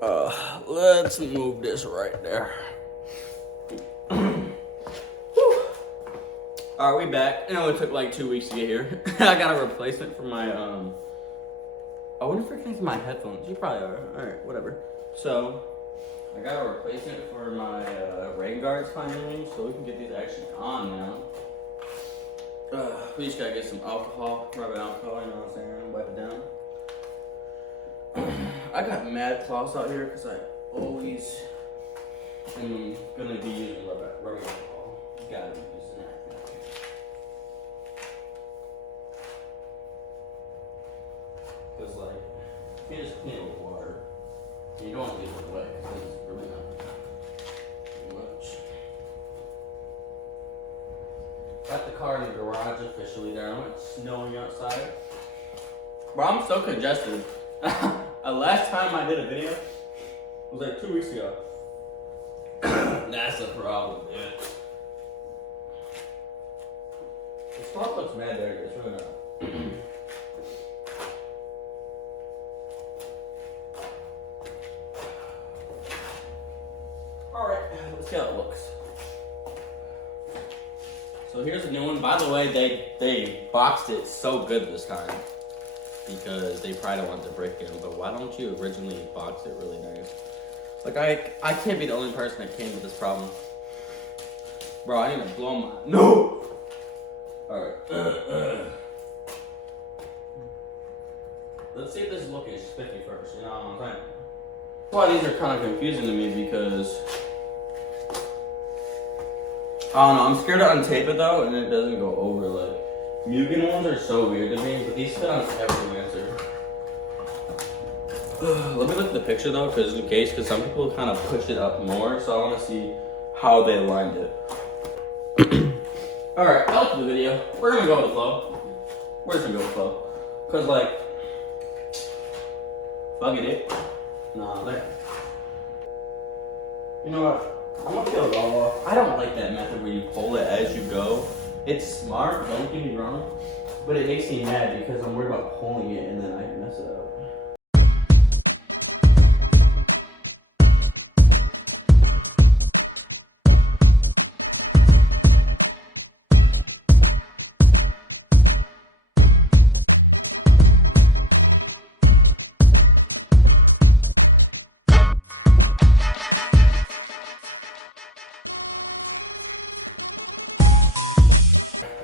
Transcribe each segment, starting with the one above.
Let's move this right there. Alright, we back. I know it took like 2 weeks to get here. I got a replacement for my, I wonder if you're connecting my headphones. You probably are. Alright, whatever. So, I got a replacement for my rain guards finally, so we can get these actually on now. We just gotta get some alcohol, rubbing alcohol, you know what I'm saying? Wipe it down. I got mad cloths out here because I always am gonna be using rubbing alcohol. You gotta be using that. Because, like, you can't just clean it with water. You don't want to leave it wet because it's really not too much. Got the car in the garage officially there. It's snowing outside. Bro, I'm so congested. Last time I did a video was like 2 weeks ago. That's a problem, dude. The spot looks mad dirty. It's really not. Alright, let's see how it looks. So here's a new one. By the way, they boxed it so good this time because they probably don't want to break it. But why don't you originally box it really nice? Like I can't be the only person that came with this problem. Bro, I need to blow my no. All right. Let's see if this look is spiffy first. You know what I'm saying? That's why these are kind of confusing to me because. I don't know, I'm scared to untape it though, and it doesn't go over. Like, Mugen ones are so weird to me, but these fit on every answer. Let me look at the picture though, because in case, because some people kind of push it up more, so I want to see how they aligned it. Alright, I like the video. We're gonna go with the flow. We're just gonna go with the flow. Because, like, fuck it. Nah, there. You know what? I'm gonna peel it all off. I don't like that method where you pull it as you go. It's smart, don't get me wrong, but it makes me mad because I'm worried about pulling it and then I can mess it up.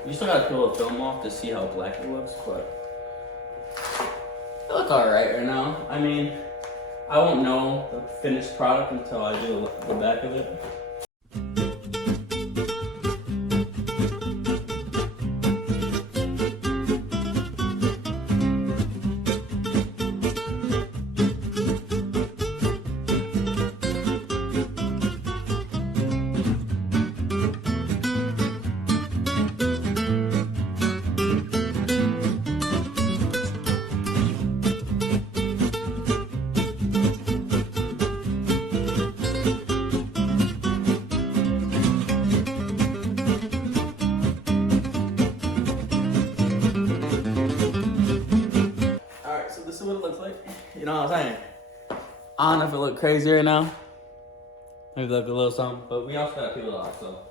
You still gotta peel the film off to see how black it looks, but it looks alright right now. I mean, I won't know the finished product until I do the back of it. This is what it looks like. You know what I'm saying? I don't know if it look crazy right now. Maybe look a little something, but we also gotta peel it off, so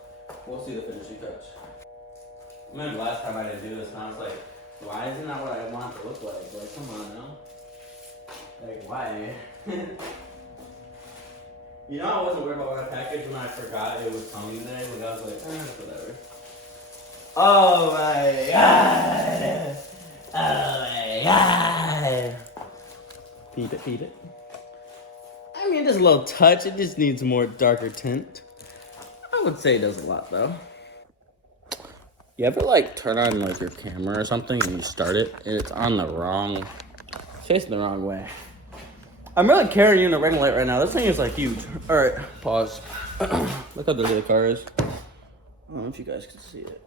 we'll see the finishing touch. I remember last time I didn't do this, and I was like, why isn't that what I want it to look like? Like, come on now. Like, why? You know, I wasn't worried about my package when I forgot it was coming today. Like, I was like, whatever. Oh my god! Oh my god! Feed it. I mean, just a little touch. It just needs more darker tint. I would say it does a lot, though. You ever, like, turn on, like, your camera or something and you start it, and it's on the wrong... It's facing the wrong way. I'm really carrying you in a ring light right now. This thing is, like, huge. Alright, pause. Look how dirty the car is. I don't know if you guys can see it.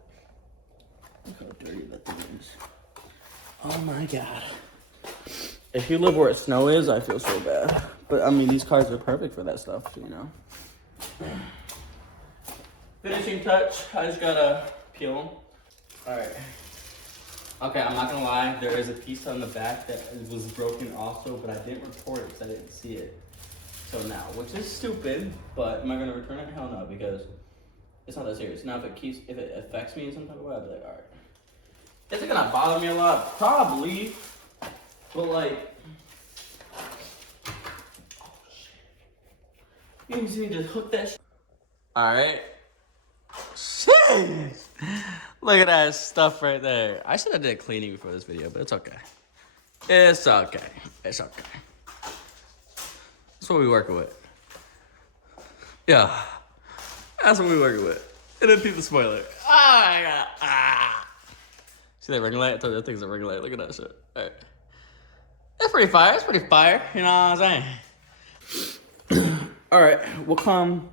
Look how dirty that thing is. Oh my god. If you live where snow is, I feel so bad. But I mean, these cars are perfect for that stuff, you know. Finishing touch, I just gotta peel them. Alright. Okay, I'm not gonna lie, there is a piece on the back that was broken also, but I didn't report it because I didn't see it. till now, which is stupid, but am I gonna return it? Hell no, because it's not that serious. Now if it affects me in some type of way, I'll be like, alright. Is it gonna bother me a lot? Probably. But like, oh shit. You can see me just hook that shit. Alright. Shit! Look at that stuff right there. I should have did cleaning before this video, but it's okay. It's okay. It's okay. That's what we working with. Yeah. That's what we working with. And then people spoiler. Oh my god. Ah. See that ring light? I told you that thing's a ring light. Look at that shit. Alright. It's pretty fire. It's pretty fire. You know what I'm saying? Alright, we'll come.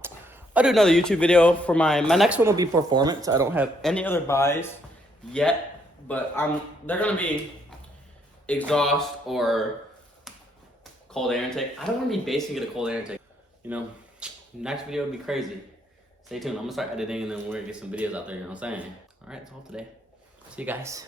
I'll do another YouTube video for my next one will be performance. I don't have any other buys yet, but they're gonna be exhaust or cold air intake. I don't want to be basing it a cold air intake. You know, next video would be crazy. Stay tuned. I'm gonna start editing and then we're gonna get some videos out there. You know what I'm saying? All right, that's all today. See you guys.